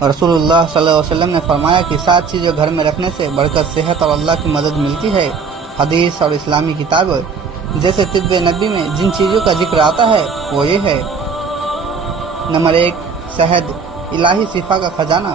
रसूलुल्लाह सल्लल्लाहु अलैहि वसल्लम ने फरमाया कि 7 चीज़ें घर में रखने से बरकत, सेहत और अल्लाह की मदद मिलती है। हदीस और इस्लामी किताब जैसे तिब्ब नबी में जिन चीज़ों का जिक्र आता है वो ये है। नंबर 1, शहद, इलाही शिफा का खजाना।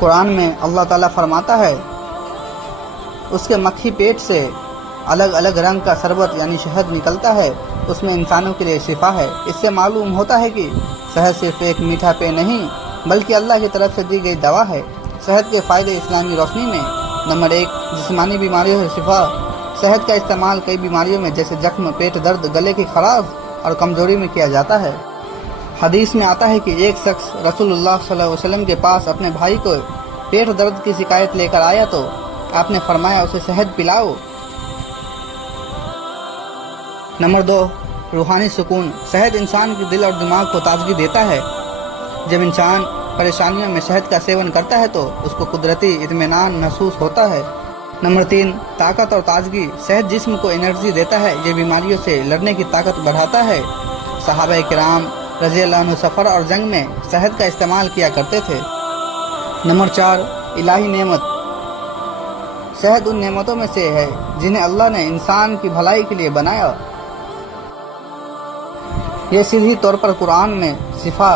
कुरान में अल्लाह ताला फरमाता है उसके मक्खी पेट से अलग अलग रंग का शरबत यानी शहद निकलता है, उसमें इंसानों के लिए शिफा है। इससे मालूम होता है कि शहद सिर्फ एक मीठा पेय नहीं बल्कि अल्लाह की तरफ से दी गई दवा है। शहद के फ़ायदे इस्लामी रोशनी में। नंबर 1, जिस्मानी बीमारियों से शिफा। शहद का इस्तेमाल कई बीमारियों में जैसे जख्म, पेट दर्द, गले की खराश और कमजोरी में किया जाता है। हदीस में आता है कि एक शख्स रसूलुल्लाह सल्लल्लाहु अलैहि वसल्लम के पास अपने भाई को पेट दर्द की शिकायत लेकर आया तो आपने फरमाया उसे शहद पिलाओ। नंबर 2, रूहानी सुकून। शहद इंसान के दिल और दिमाग को ताजगी देता है। जब इंसान परेशानियों में शहद का सेवन करता है तो उसको कुदरती इत्मीनान महसूस होता है। नंबर 3, ताकत और ताजगी। शहद जिस्म को एनर्जी देता है, ये बीमारियों से लड़ने की ताकत बढ़ाता है। सहाबा किराम रज़ियल्लाहु अन्हुम सफ़र और जंग में शहद का इस्तेमाल किया करते थे। नंबर 4, इलाही नेमत। शहद उन नेमतों में से है जिन्हें अल्लाह ने इंसान की भलाई के लिए बनाया। ये सीधी तौर पर कुरान में शिफा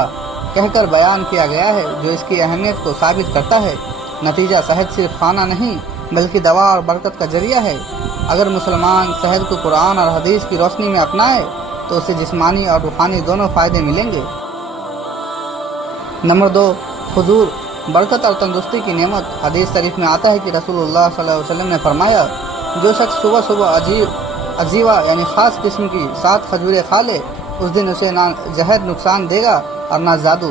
कहकर बयान किया गया है जो इसकी अहमियत को साबित करता है। नतीजा, शहद सिर्फ खाना नहीं बल्कि दवा और बरकत का जरिया है। अगर मुसलमान शहद को कुरान और हदीस की रोशनी में अपनाए तो उसे जिस्मानी और रूहानी दोनों फायदे मिलेंगे। नंबर 2, हुजूर, बरकत और तंदुरुस्ती की नेमत। हदीस शरीफ में आता है कि रसूलुल्लाह सल्लल्लाहु अलैहि वसल्लम ने फरमाया जो शख्स सुबह सुबह अजीवा यानी खास किस्म की 7 खजूरें खा ले उस दिन उसे ना जहर नुकसान देगा और ना जादू।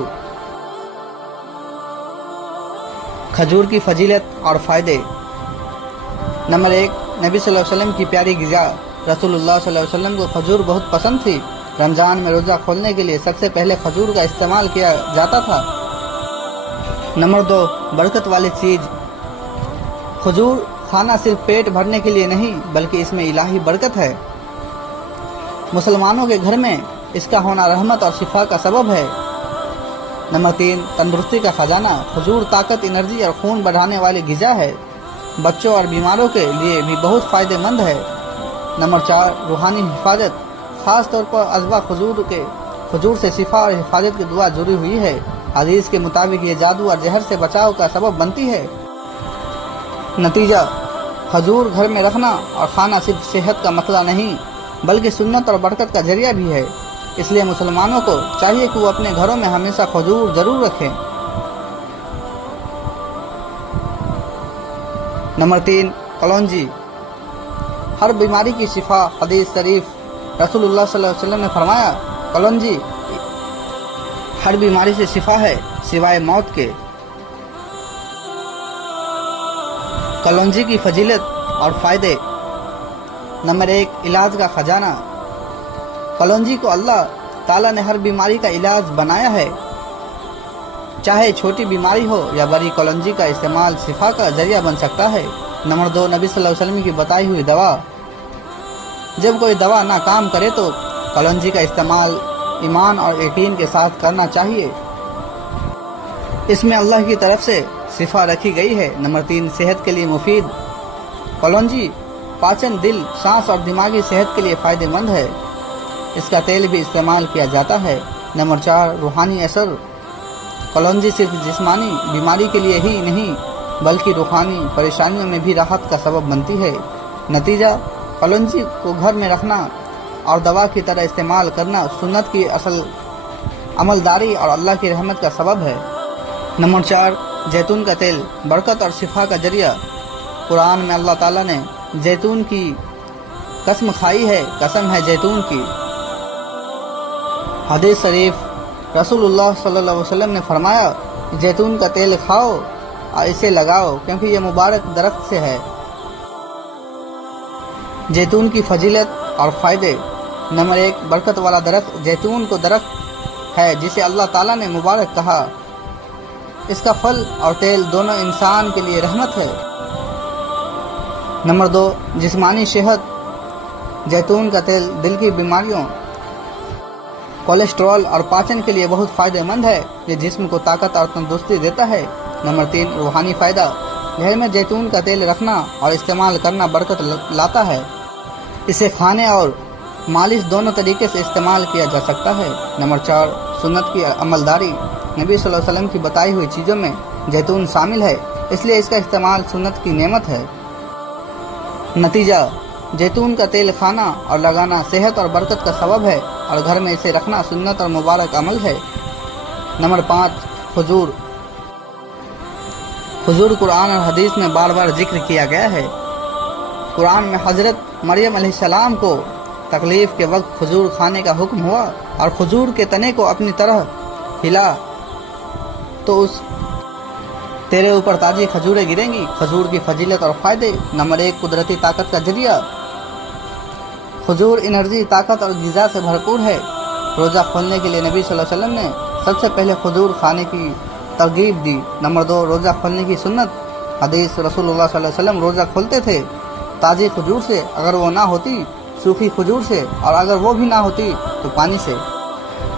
खजूर की फजीलत और फ़ायदे। नंबर 1, नबी सल्लल्लाहु अलैहि वसल्लम की प्यारी ग़िज़ा। रसूलुल्लाह सल्लल्लाहु अलैहि वसल्लम को खजूर बहुत पसंद थी। रमज़ान में रोज़ा खोलने के लिए सबसे पहले खजूर का इस्तेमाल किया जाता था। नंबर 2, बरकत वाली चीज़। खजूर खाना सिर्फ पेट भरने के लिए नहीं बल्कि इसमें इलाही बरकत है। मुसलमानों के घर में इसका होना रहमत और शिफा का सबब है। नंबर 3, तंदुरुस्ती का खजाना। खजूर ताकत, एनर्जी और खून बढ़ाने वाली ग़िज़ा है। बच्चों और बीमारों के लिए भी बहुत फ़ायदेमंद है। नंबर 4, रूहानी हिफाजत। ख़ास तौर पर अज़बा खजूर से शिफा और हिफाजत की दुआ जुड़ी हुई है। हदीस के मुताबिक ये जादू और जहर से बचाव का सबब बनती है। नतीजा, खजूर घर में रखना और खाना सिर्फ सेहत का मसला नहीं बल्कि सुन्नत और बरकत का जरिया भी है। इसलिए मुसलमानों को चाहिए कि वो अपने घरों में हमेशा खजूर जरूर रखें। नंबर 3, कलौंजी। हर बीमारी की शिफा। हदीस शरीफ रसूलुल्लाह सल्लल्लाहु अलैहि वसल्लम ने फरमाया कलौंजी हर बीमारी से शिफा है सिवाय मौत के। कलौंजी की फजीलत और फ़ायदे। नंबर 1, इलाज का खजाना। कलौंजी को अल्लाह ताला ने हर बीमारी का इलाज बनाया है। चाहे छोटी बीमारी हो या बड़ी, कलौंजी का इस्तेमाल शिफा का जरिया बन सकता है। नंबर 2, नबी सल्लल्लाहु अलैहि वसल्लम की बताई हुई दवा। जब कोई दवा ना काम करे तो कलौंजी का इस्तेमाल ईमान और यकीन के साथ करना चाहिए। इसमें अल्लाह की तरफ से शिफा रखी गई है। नंबर 3, सेहत के लिए मुफीद। कलौंजी पाचन, दिल, सांस और दिमागी सेहत के लिए फ़ायदेमंद है। इसका तेल भी इस्तेमाल किया जाता है। नंबर 4, रूहानी असर। कलौंजी सिर्फ जिस्मानी बीमारी के लिए ही नहीं बल्कि रूहानी परेशानियों में भी राहत का सबब बनती है। नतीजा, कलौंजी को घर में रखना और दवा की तरह इस्तेमाल करना सुन्नत की असल अमलदारी और अल्लाह की रहमत का सबब है। नंबर 4, जैतून का तेल। बरकत और शिफा का जरिया। कुरान में अल्लाह ताला ने जैतून की कसम खाई है, कसम है जैतून की। हदीस शरीफ रसूलुल्लाह सल्लल्लाहु अलैहि वसल्लम ने फरमाया जैतून का तेल खाओ और इसे लगाओ क्योंकि यह मुबारक दरख्त से है। जैतून की फजीलत और फ़ायदे। नंबर 1, बरकत वाला दरख्त। जैतून को दरख्त है जिसे अल्लाह ताला ने मुबारक कहा। इसका फल और तेल दोनों इंसान के लिए रहमत है। नंबर 2, जिस्मानी सेहत। जैतून का तेल दिल की बीमारियों कोलेस्ट्रॉल और पाचन के लिए बहुत फायदेमंद है। ये जिस्म को ताकत और तंदुरुस्ती देता है। नंबर 3, रूहानी फ़ायदा। घर में जैतून का तेल रखना और इस्तेमाल करना बरकत लाता है। इसे खाने और मालिश दोनों तरीके से इस्तेमाल किया जा सकता है। नंबर 4, सुन्नत की अमलदारी। नबी सल्लल्लाहु अलैहि वसल्लम की बताई हुई चीज़ों में जैतून शामिल है, इसलिए इसका इस्तेमाल सुन्नत की नेमत है। नतीजा, जैतून का तेल खाना और लगाना सेहत और बरकत का सबब है और घर में इसे रखना सुन्नत और मुबारक अमल है। नंबर 5, हुजूर। हुजूर कुरान और हदीस में बार बार जिक्र किया गया है। कुरान में हज़रत मरियम अलैहिस्सलाम को तकलीफ के वक्त खजूर खाने का हुक्म हुआ और खजूर के तने को अपनी तरह हिला तो उस तेरे ऊपर ताज़ी खजूरें गिरेंगी। खजूर की फजीलत और फ़ायदे। नंबर 1, कुदरती ताकत का जरिया। खजूर एनर्जी, ताकत और ग़िज़ा से भरपूर है। रोज़ा खोलने के लिए नबी सल्लल्लाहु अलैहि वसल्लम ने सबसे पहले खजूर खाने की तरगीब दी। नंबर 2, रोज़ा खोलने की सुन्नत। हदीस, रसूलुल्लाह सल्लल्लाहु अलैहि वसल्लम रोज़ा खोलते थे ताज़ी खजूर से, अगर वो ना होती सूखी खजूर से, और अगर वो भी ना होती तो पानी से।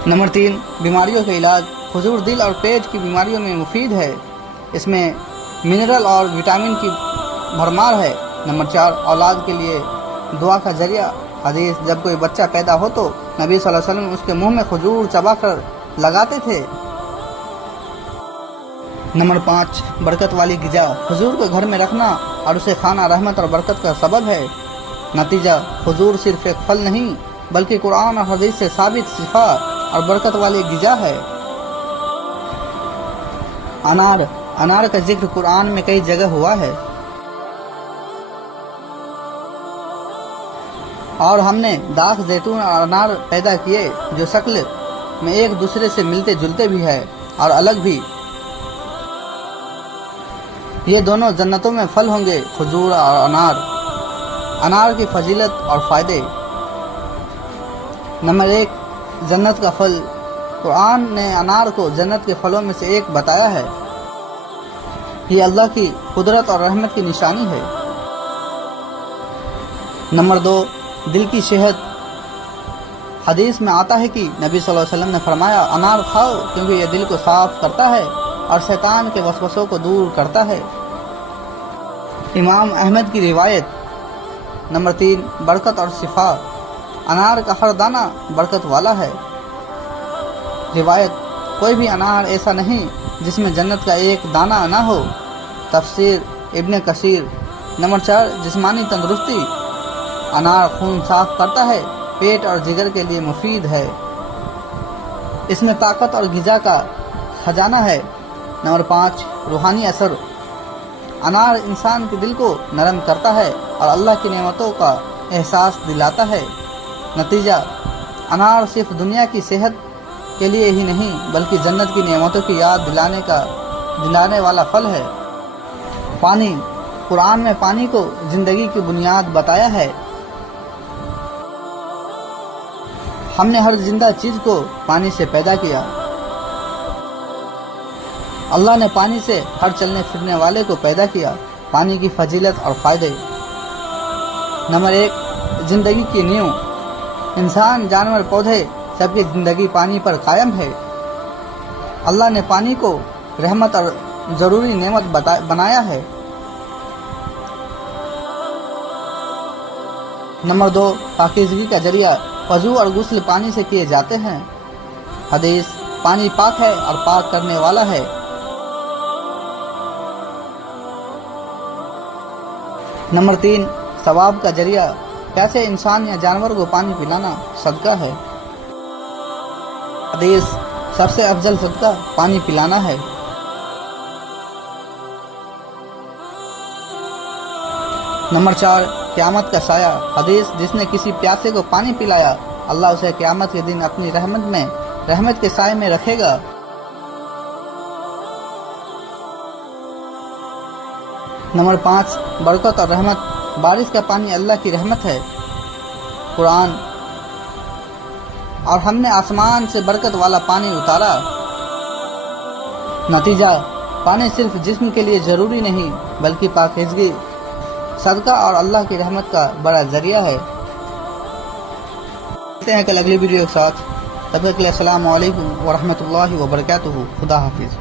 नंबर 3, बीमारियों का इलाज। खजूर दिल और पेट की बीमारियों में मुफीद है। इसमें मिनरल और विटामिन की भरमार है। नंबर 4, औलाद के लिए दुआ का जरिया। हदीस, जब कोई बच्चा पैदा हो तो नबी सल्लल्लाहु अलैहि वसल्लम उसके मुंह में खजूर चबाकर लगाते थे। नंबर 5, बरकत वाली ग़िज़ा। खजूर को घर में रखना और उसे खाना रहमत और बरकत का सबब है। नतीजा, खजूर सिर्फ एक फल नहीं बल्कि कुरान और हदीस से साबित शिफा और बरकत वाली ग़िज़ा है। अनार का जिक्र कुरान में कई जगह हुआ है और हमने दाख, जैतून और अनार पैदा किए जो शक्ल में एक दूसरे से मिलते जुलते भी है और अलग भी। ये दोनों जन्नतों में फल होंगे, खजूर और अनार की फजीलत और फ़ायदे। नंबर 1, जन्नत का फल। कुरान ने अनार को जन्नत के फलों में से एक बताया है। ये अल्लाह की कुदरत और रहमत की निशानी है। नंबर 2, दिल की सेहत। हदीस में आता है कि नबी सल्लल्लाहु अलैहि वसल्लम ने फरमाया, अनार खाओ क्योंकि यह दिल को साफ करता है और शैतान के वसवसों को दूर करता है। इमाम अहमद की रिवायत। नंबर 3, बरकत और शिफा। अनार का हर दाना बरकत वाला है। रिवायत, कोई भी अनार ऐसा नहीं जिसमें जन्नत का एक दाना ना हो। तफसीर इब्न कसीर। नंबर 4, जिस्मानी तंदुरुस्ती। अनार खून साफ करता है, पेट और जिगर के लिए मुफीद है। इसमें ताकत और ग़िज़ा का खजाना है। नंबर 5, रूहानी असर। अनार इंसान के दिल को नरम करता है और अल्लाह की नेमतों का एहसास दिलाता है। नतीजा, अनार सिर्फ दुनिया की सेहत के लिए ही नहीं बल्कि जन्नत की नेमतों की याद दिलाने वाला फल है। पानी। कुरान में पानी को जिंदगी की बुनियाद बताया है। हमने हर जिंदा चीज को पानी से पैदा किया। अल्लाह ने पानी से हर चलने फिरने वाले को पैदा किया। पानी की फजीलत और फ़ायदे। नंबर 1, जिंदगी की नींव। इंसान, जानवर, पौधे सबकी जिंदगी पानी पर कायम है। अल्लाह ने पानी को रहमत और ज़रूरी नेमत बनाया है। नंबर 2, पाकीज़गी का जरिया। वज़ू और गुस्ल पानी से किए जाते हैं। हदीस, पानी पाक है और पाक करने वाला है। नंबर 3, सवाब का जरिया। कैसे इंसान या जानवर को पानी पिलाना सदका है। हदीस, सबसे अफजल सदका पानी पिलाना है। नंबर 4, क़यामत का साया। हदीस, जिसने किसी प्यासे को पानी पिलाया अल्लाह उसे क़यामत के दिन अपनी रहमत के साए में रखेगा। नंबर 5, बरकत और रहमत। बारिश का पानी अल्लाह की रहमत है। कुरान, और हमने आसमान से बरकत वाला पानी उतारा। नतीजा, पानी सिर्फ जिस्म के लिए ज़रूरी नहीं बल्कि पाकीज़गी, सदका और अल्लाह की रहमत का बड़ा जरिया है। मिलते हैं कल अगली वीडियो के साथ। تب تک کے لیے السلام علیکم ورحمۃ اللہ وبرکاتہ. خدا حافظ.